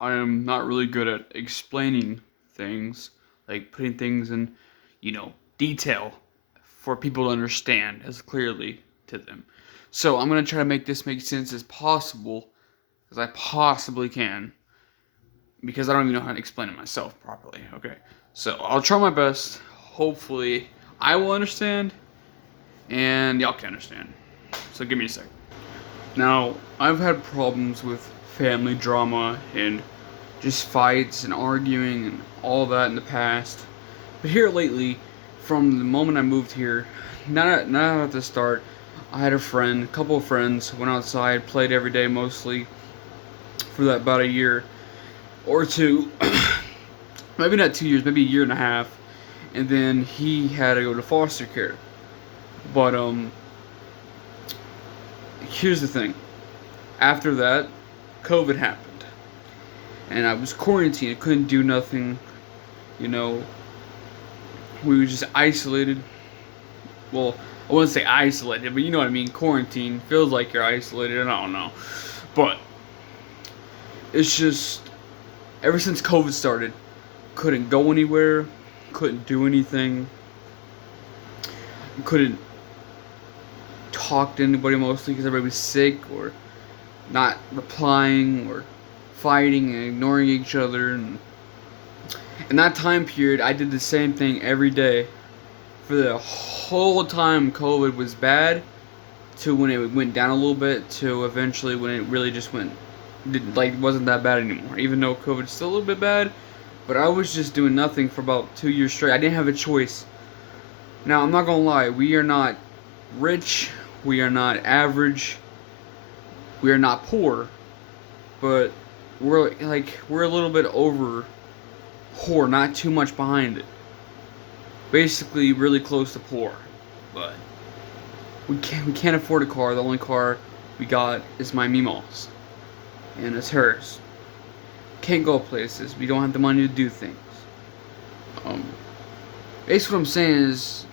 I am not really good at explaining things, like putting things in, detail for people to understand as clearly to them. So I'm gonna try to make this make sense as possible as I possibly can, because I don't even know how to explain it myself properly. Okay, so I'll try my best. Hopefully, I will understand, and y'all can understand. So give me a sec. Now, I've had problems with family drama and just fights and arguing and all that in the past. But here lately, from the moment I moved here, not at the start, I had a couple of friends, went outside, played every day mostly for that about a year or two, maybe not 2 years, maybe a year and a half, and then he had to go to foster care. But here's the thing: after that, COVID happened, and I was quarantined. I couldn't do nothing. You know, we were just isolated. Well, I wouldn't say isolated, but you know what I mean. Quarantine feels like you're isolated, and I don't know. But it's just ever since COVID started, couldn't go anywhere, couldn't do anything, couldn't talk to anybody mostly because everybody was sick or not replying or fighting and ignoring each other. And in that time period, I did the same thing every day for the whole time COVID was bad to when it went down a little bit to eventually when it really just went wasn't that bad anymore. Even though COVID's still a little bit bad, but I was just doing nothing for about 2 years straight. I didn't have a choice. Now I'm not gonna lie, we are not rich, we are not average, we are not poor, but we're a little bit over poor, not too much behind it. Basically, really close to poor, but we can't afford a car. The only car we got is my Mima's, and it's hers. Can't go places. We don't have the money to do things. Um, Basically, what I'm saying is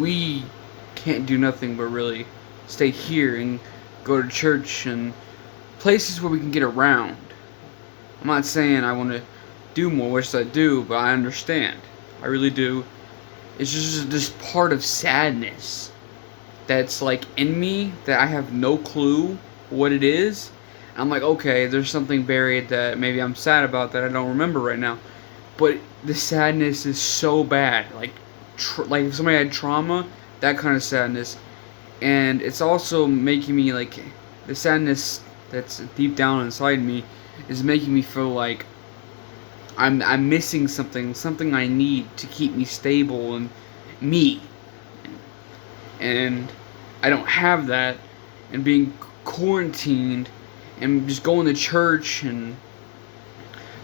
we can't do nothing but really stay here and go to church and places where we can get around. I'm not saying I want to do more, which I do, but I understand. I really do. It's just this part of sadness that's like in me that I have no clue what it is. I'm like, okay, there's something buried that maybe I'm sad about that I don't remember right now. But the sadness is so bad. Like if somebody had trauma, that kind of sadness. And it's also making me like the sadness that's deep down inside me is making me feel like I'm missing something I need to keep me stable and me. And I don't have that, and being quarantined and just going to church. And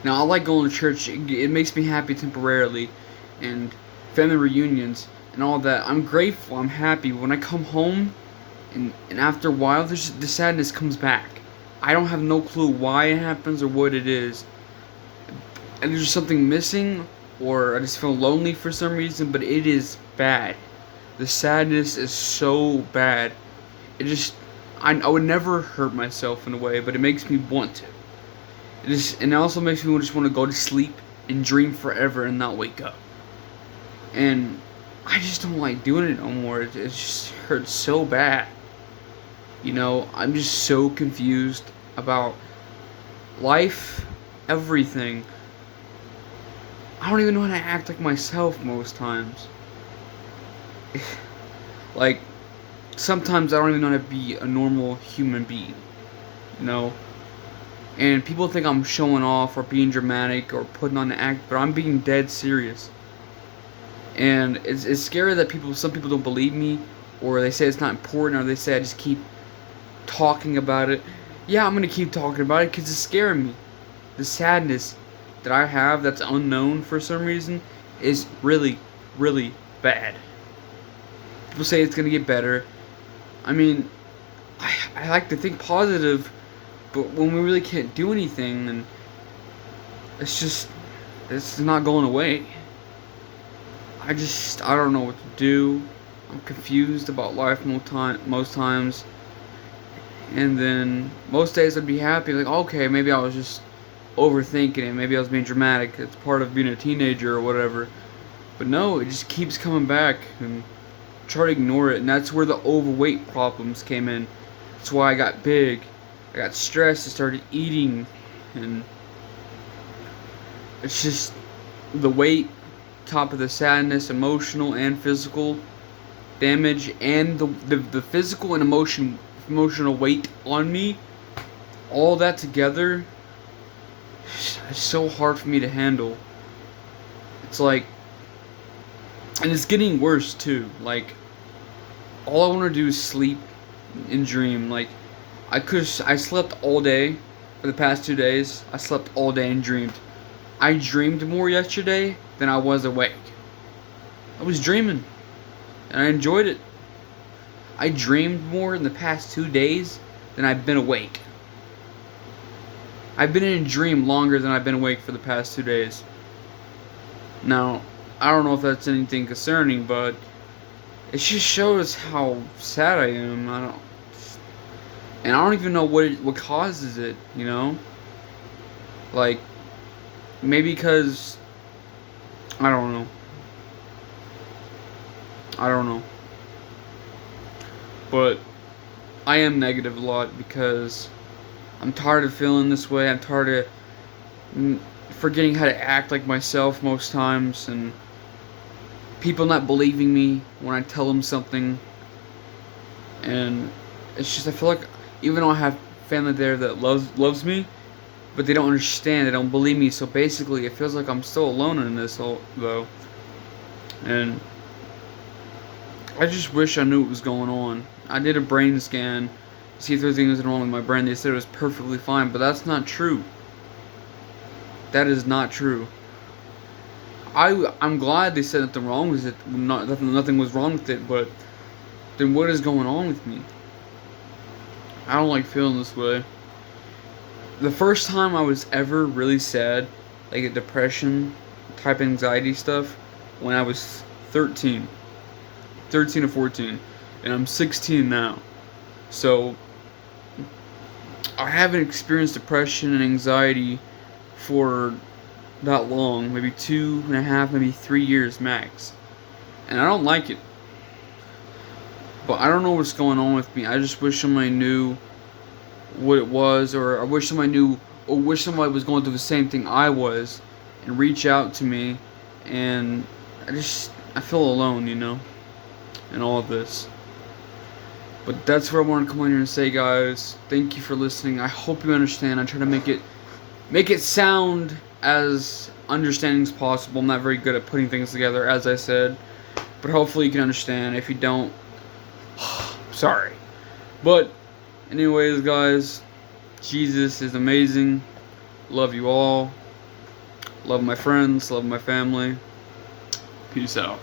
now I like going to church. It makes me happy temporarily, and family reunions and all that. I'm grateful, I'm happy. When I come home and after a while the sadness comes back. I don't have no clue why it happens or what it is, and there's something missing, or I just feel lonely for some reason, but it is bad. The sadness is so bad. It just, I would never hurt myself in a way, but it makes me want to. And it also makes me just want to go to sleep and dream forever and not wake up. And I just don't like doing it no more. It just hurts so bad. I'm just so confused about life, everything. I don't even know how to act like myself most times. Like, sometimes I don't even know how to be a normal human being, you know? And people think I'm showing off or being dramatic or putting on an act, but I'm being dead serious. And it's scary that some people don't believe me, or they say it's not important, or they say I just keep talking about it. Yeah, I'm gonna keep talking about it because it's scaring me. The sadness that I have that's unknown for some reason is really, really bad. People say it's gonna get better. I mean, I like to think positive, but when we really can't do anything, then it's not going away. I don't know what to do. I'm confused about life most times. And then most days I'd be happy, like, okay, maybe I was just overthinking it. Maybe I was being dramatic. It's part of being a teenager or whatever. But no, it just keeps coming back, and try to ignore it. And that's where the overweight problems came in. That's why I got big. I got stressed. I started eating, and it's just the weight, top of the sadness, emotional and physical damage, and the physical and emotional weight on me. All that together, it's so hard for me to handle. It's like, and it's getting worse too. Like, all I want to do is sleep and dream. Like, I slept all day for the past 2 days. I slept all day and dreamed. I dreamed more yesterday than I was awake. I was dreaming, and I enjoyed it. I dreamed more in the past 2 days than I've been awake. I've been in a dream longer than I've been awake for the past 2 days. Now, I don't know if that's anything concerning, but it just shows how sad I am. And I don't even know what causes it, you know? Like, maybe because, I don't know. But I am negative a lot because I'm tired of feeling this way. I'm tired of forgetting how to act like myself most times, and people not believing me when I tell them something. And it's just, I feel like even though I have family there that loves me, but they don't understand, they don't believe me. So basically, it feels like I'm still alone in this though. And I just wish I knew what was going on. I did a brain scan to see if there was anything wrong with my brain. They said it was perfectly fine, but that's not true. That is not true. I'm glad they said nothing wrong with it. Nothing was wrong with it, but then what is going on with me? I don't like feeling this way. The first time I was ever really sad, like a depression type anxiety stuff, when I was 13 or 14, and I'm 16 now. So I haven't experienced depression and anxiety for that long, maybe 2.5, maybe 3 years max, and I don't like it. But I don't know what's going on with me. I just wish somebody knew what it was, or I wish somebody knew, or wish somebody was going through the same thing I was, and reach out to me. And I feel alone, you know, in all of this. But that's what I want to come on here and say, guys. Thank you for listening. I hope you understand. I try to make it sound as understanding as possible. I'm not very good at putting things together, as I said, but hopefully you can understand. If you don't, sorry. But anyways, guys, Jesus is amazing. Love you all. Love my friends. Love my family. Peace out.